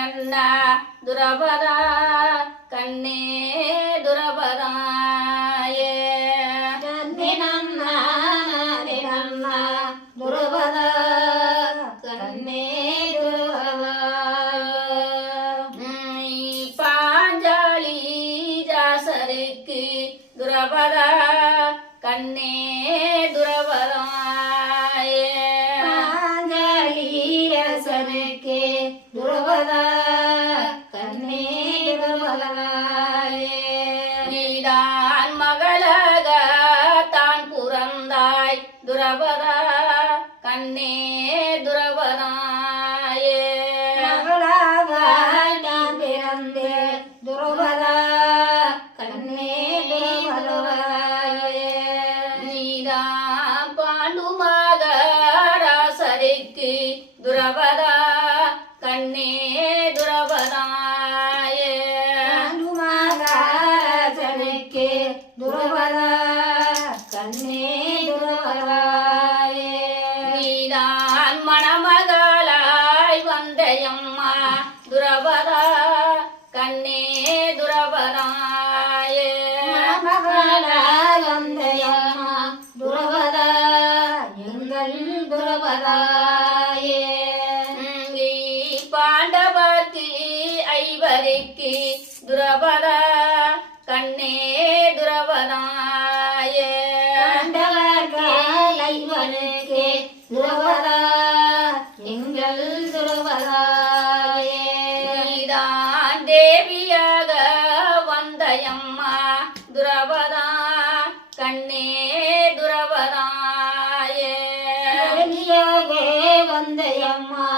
நன்னிரண்ண துரபதா கண்ணே துரபதாயே நன்னிரண்ண துரபதா கண்ணே பாஞ்சாலி ஜாசருக்கு துரபதா கண்ணே துரபதாயே பாஞ்சாலீரசனுக்கே துரபதா கண்ணே துரபதாயே நீதான் மகளாக தான் புறந்தாய் துரபதா கண்ணே துரபதாயே மகளாக நான் பிறந்தேன் துரபதா கண்ணே துரபதாயே நீதான் பாண்டுமாக ராசரிக்கு துரபதா கண்ணே துரபதாயே மகாராஜனுக்கே துரபதா கண்ணே துரபதாயே நீதான் மணமகளாய் வந்தையம்மா துரபதா கண்ணே துரபதாயே மணமகளாய் வந்தையம்மா துரபதா எங்கள் துரபதாயே பாண்டவர்க்கு ஐவருக்கு துரபதா கண்ணே துரபதாயே பாண்டவர்கள் ஐவனுக்கே துரபதா எங்கள் துரபதாயே நீதான் தேவியாக வந்தயம்மா துரபதா கண்ணே துரபதாயே தேவியாகவே வந்தையம்மா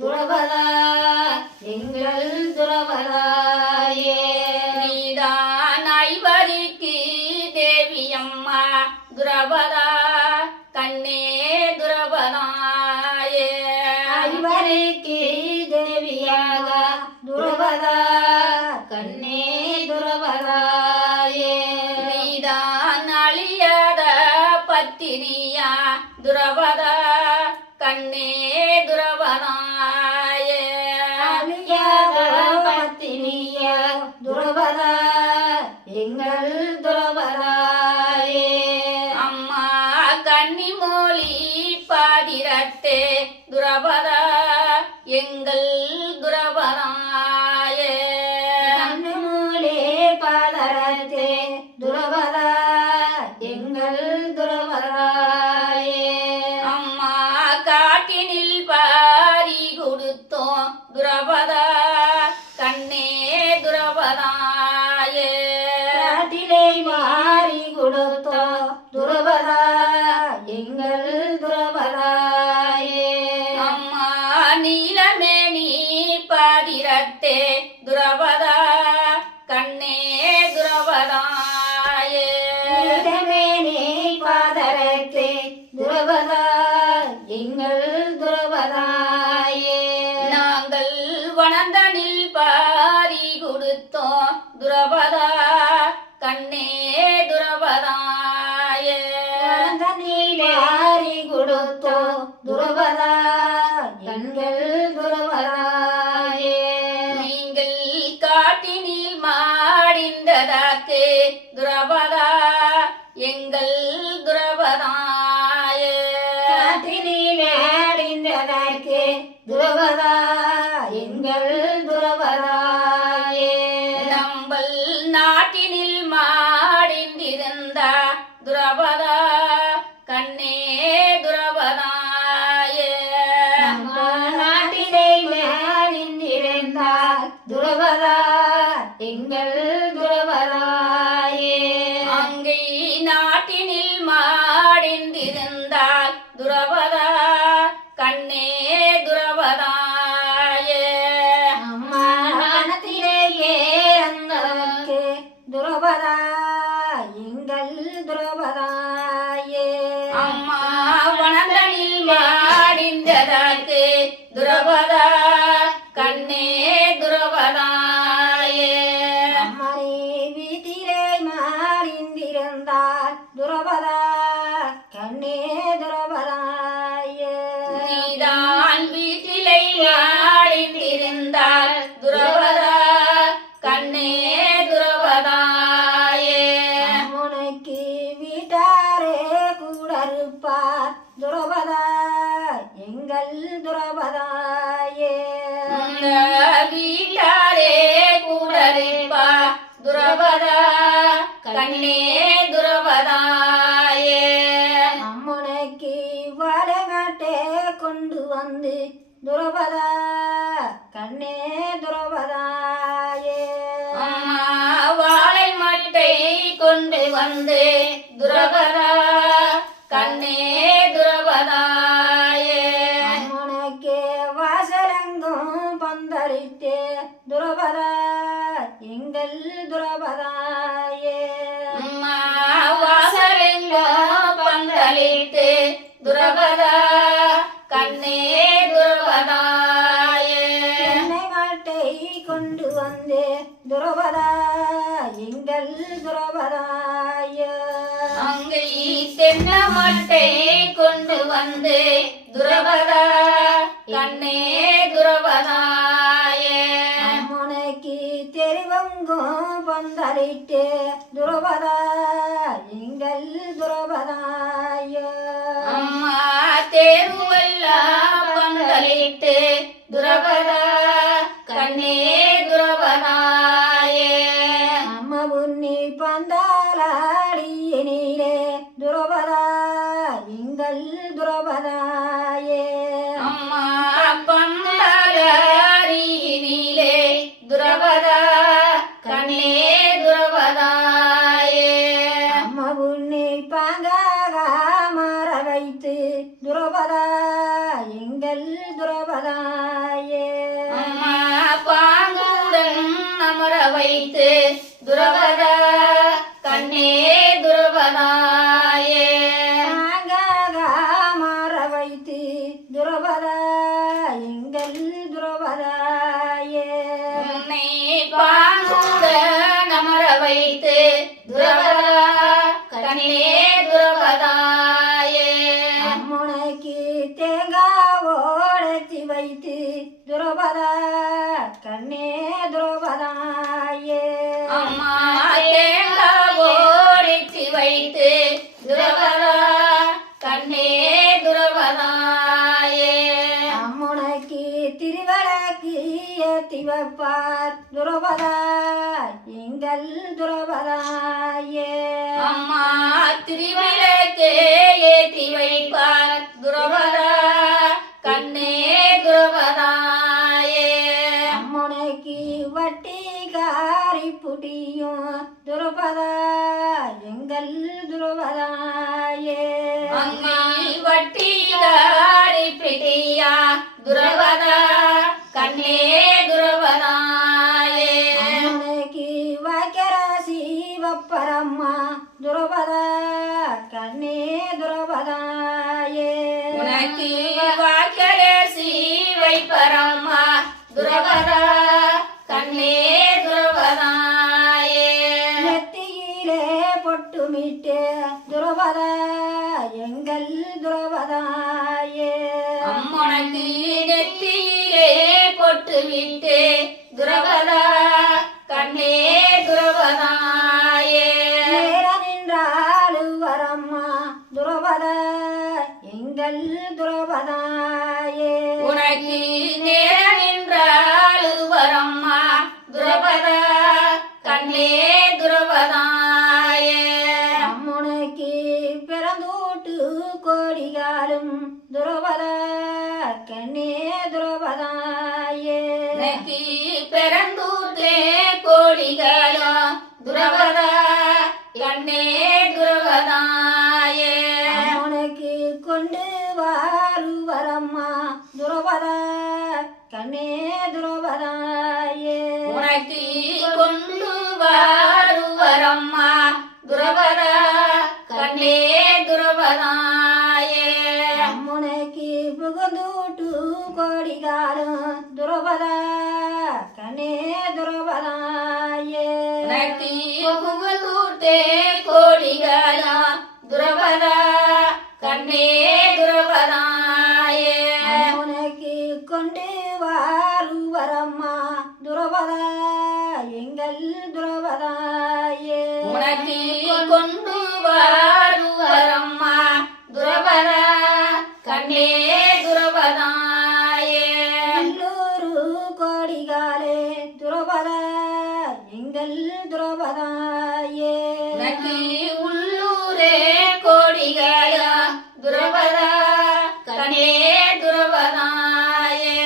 துரபதா எங்கள் துரபதாயே நீதான் ஐவருக்கு தேவியம்மா துரபதா கண்ணே துரபதாயே ஐவருக்கு தேவியாக துரபதா கண்ணே துரபதாயே நீதான் அழியாத பத்தினியா துரபதா கண்ணே துரபதாயே அழியாத பத்தினிய துரபதா எங்கள் துரபதாயே அம்மா கன்னிமொழி பாதிரட்டே துரபதா எங்கள் துரபதாயே கண்ணுமூலே பாதரத்தே துரபதா எங்கள் துரபதாயே அம்மா காட்டினில் பாரி கொடுத்தோம் துரபதா கண்ணே துரபதாயே காட்டிலே மாறி கொடுத்தோ துரபதா எங்கள் துரபதாயே அம்மா நீலமேனி பாதிரட்டே துரபதா கண்ணே துரபதாயே இடமேனே பாதரத்தே துரபதா எங்கள் துரபதாயே நாங்கள் வனந்தனில் பாரி கொடுத்தோம் துரபதா கண்ணே துரபதாயே நீலாரி கொடுத்தோ துரபதா எங்கள் துரபதாயே நீங்கள் எங்க வீட்டாரே கூடலிப்பா துரபதா கண்ணே துரபதாயே அம்மனைக்கு வாழகாட்டே கொண்டு வந்து துரபதா கண்ணே துரபதாயே அம்மா வாழை மட்டை கொண்டு வந்து துரபதா கண்ணே துரபதாயே அம்மனைக்கு வாசலெங்கும் பந்தரிட்டு துரபதா எங்கள் துரபதாயே அம்மா வாசலெங்கும் பந்தலிட்டு துரபதா கண்ணே துரபதாயே எண்ணெய் மாட்டை கொண்டு வந்து துரபதா எங்கள் துரபதாயே அங்கை தென்ன மட்டை கொண்டு வந்து துரபதா கண்ணே துரபதாயே அம்மனைக்கு தெரிவங்கும் பந்தரிட்டு துரபதா எங்கள் துரபதாயே அம்மா தேருவெல்லாம் பந்தலிட்டு துரபதா கண்ணே துரபதாயே அம்ம உன்னி பந்தாலாடியினிலே துரபதா எங்கள் துரபதாயே அம்மா பந்தாரியினிலே துரபதா கண்ணே துரபதாயே அம்ம உன்னி பாங்காக மாற வைத்து துரபதா எங்கள் துரபதாயே அம்மா பாங்குடன் அமர வைத்து துரபதா கண்ணே துரபதாயே பாங்காக மாற வைத்து துரபதா எங்கள் துரபதாயே உன்னை பாங்குடன் அமர வைத்து துரபதா கண்ணே துரபதாயே அம்மனைக்கு தேங்காவோடத்தி வைத்து துரபதா கண்ணே துரபதாயே அம்மா தேங்காவோடித்து வைத்து துரபதா கண்ணே துரபதாயே அம்மனைக்கு திருவழக்கு ஏத்தி வைப்பார் துரபதா எங்கள் துரபதாயே அம்மா திருவிளக்கே ஏற்றி வைப்பார் துரபதா கண்ணே துரபதாயே அம்மனைக்கு வட்டிகாரி புடியும் துரபதா எங்கள் துரபதாயே அம்மா வட்டிகாரி பிடியா துரபதா கண்ணே துரபதாயே அம்மனைக்கு வாக்கியராசி வப்பரம்மா துரபதா கண்ணே துரபதாயே உனக்கு வாக்கரசி வைப்பரம்மா துரபதா கண்ணே துரபதாயே நெத்தியிலே பொட்டுமிட்டு துரபதா எங்கள் துரபதாயே அம்மனுக்கு நெத்தியிலே பொட்டு விட்டு துரபதா கண்ணே துரபதாயே நேர நின்றாலு வரம்மா துரபதா எங்கள் துரபதாயே உனக்கு நேர நின்றால் வரம்மா துரபதா கண்ணே துரபதாயே அம்மனைக்கு பிறந்தோட்டு கோடிகாலும் துரபதா கண்ணே துரபதாயே உனக்கு பிறந்தூட்டே கோடிகளும் துரபதா கண்ணே துரபதாயே அம்மனைக்கு கொண்டு வாரு வரம்மா துரபதா கண்ணே துரபதாயே உனக்கு கொண்டு வாருவரம்மா துரபதா கண்ணே துரபதாயே அம்மனைக்கு புகுந்தூட்டு கோடிகாலும் துரபதா கண்ணே துரபதாயே உனக்கு புகழூட்டே கோடிகளும் துரபதா கண்ணே துரபதாயே அம்மனைக்கு கொண்டு வாரு வரம்மா துரபதா எங்கள் துரபதாயே உனக்கு கொண்டு வாருவரம்மா துரபதா கண்ணே துரபதாயே நல்லூரு எங்கள் துரபதாயே உனக்கு உள்ளூரே கோடிகளா துரபதா கண்ணே துரபதாயே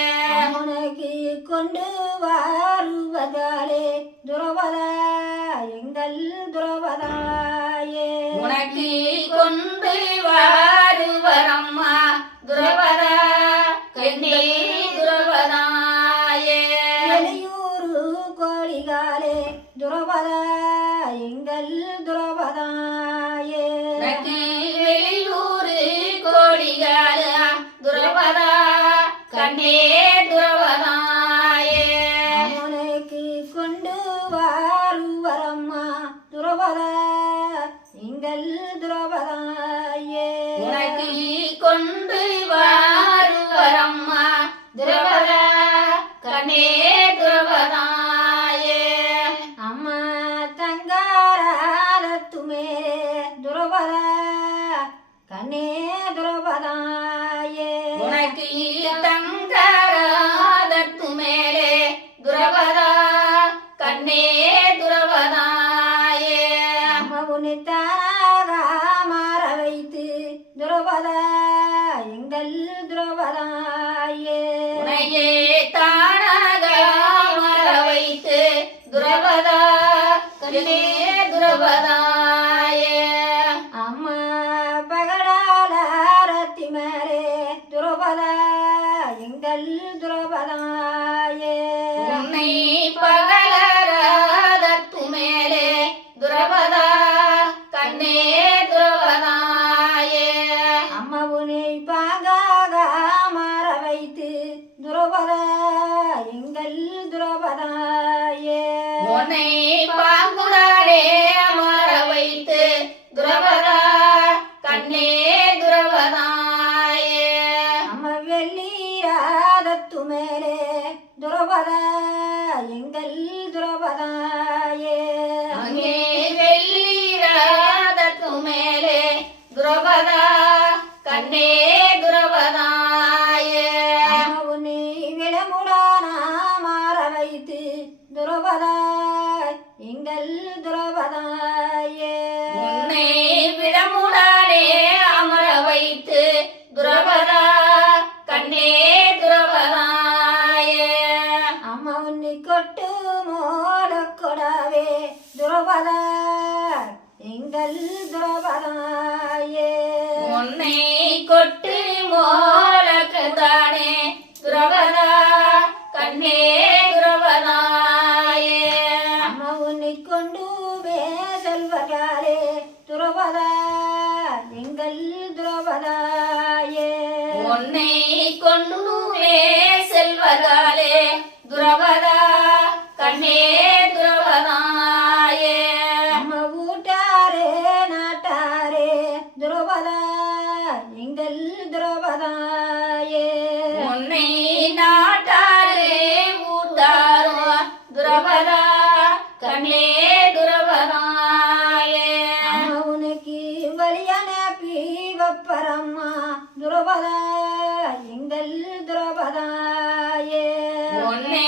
உனக்கு கொண்டு வருவதாலே துரபதா எங்கள் துரபதாயே உனக்கு கொண்டு வருவரம்மா துரபதா கண்ணே துரபதாயே வெளியூரு கோழிகாலே துரபதா எங்கள் துரபதாயே உனக்கு வெளியூரு கோடிகளா துரபதா கண்ணே துரபதாயே உனக்கு கொண்டு வருவரம்மா துரபதா எங்கள் துரபதாயே உனக்கு கொண்டு வருவரம்மா துரபதா கண்ணே துரபதாயே அம்மா தங்காராதத்து மேலே துரபதா கண்ணே துரபதாயே உனக்கு தங்கராதத்து மேலே துரபதா கண்ணே துரபதாயே அம்மா உன்னை தானாக மாற வைத்து துரபதா எங்கள் துரபதாயே உனையே தானாக மற வைத்து துரபதா கண்ணே துரபதாயே அம்மா பகடாலாரத்தி மேலே துரபதா எங்கள் துரபதாயே உன்னை பகலராதத்து மேலே துரபதா கண்ணே துரபதாயே அம்மா உன்னை பாங்காக மாற வைத்து துரபதா எங்கள் துரபதாயே உன்னை பாங்குடாடே அமர வைத்து துரபதா கண்ணே துரபதாயே அம்மா வெள்ளீராதத்து மேலே துரபதா எங்கள் துரபதாயே அங்கே வெள்ளீராதத்து மேலே துரபதா கண்ணே துரபதாயே அம்மா உன்னை விளமுடானா மாற வைத்து துரபதா எங்கள் துரபதாயே உன்னை விடமுடாடே அமர வைத்து துரபதா கண்ணே துரபதாயே அம்மா உன்னை கொட்டு மோடக்கொடாவே துரபதா எங்கள் துரபதாயே உன்னை கொட்டு மோளக்குதானே துரபதா கண்ணே துரபதாயே அம்மா உன்னை கொண்டு செல்வர்களே துரபதா எங்கள் துரபதாயே உன்னை கொண்டுவே செல்வர்களே துரபதா கண்ணே துரபதாயே அம்மா ஊட்டாரே நாட்டாரே துரபதா எங்கள் துரபதாயே உன்னை நாட்டாரே ஊட்டாரோ துரபதா கண்ணே துரபதாயே அம்மா உனக்கு வலியான பீவப்பரம்மா துரபதா எங்கள் துரபதாயே உன்னை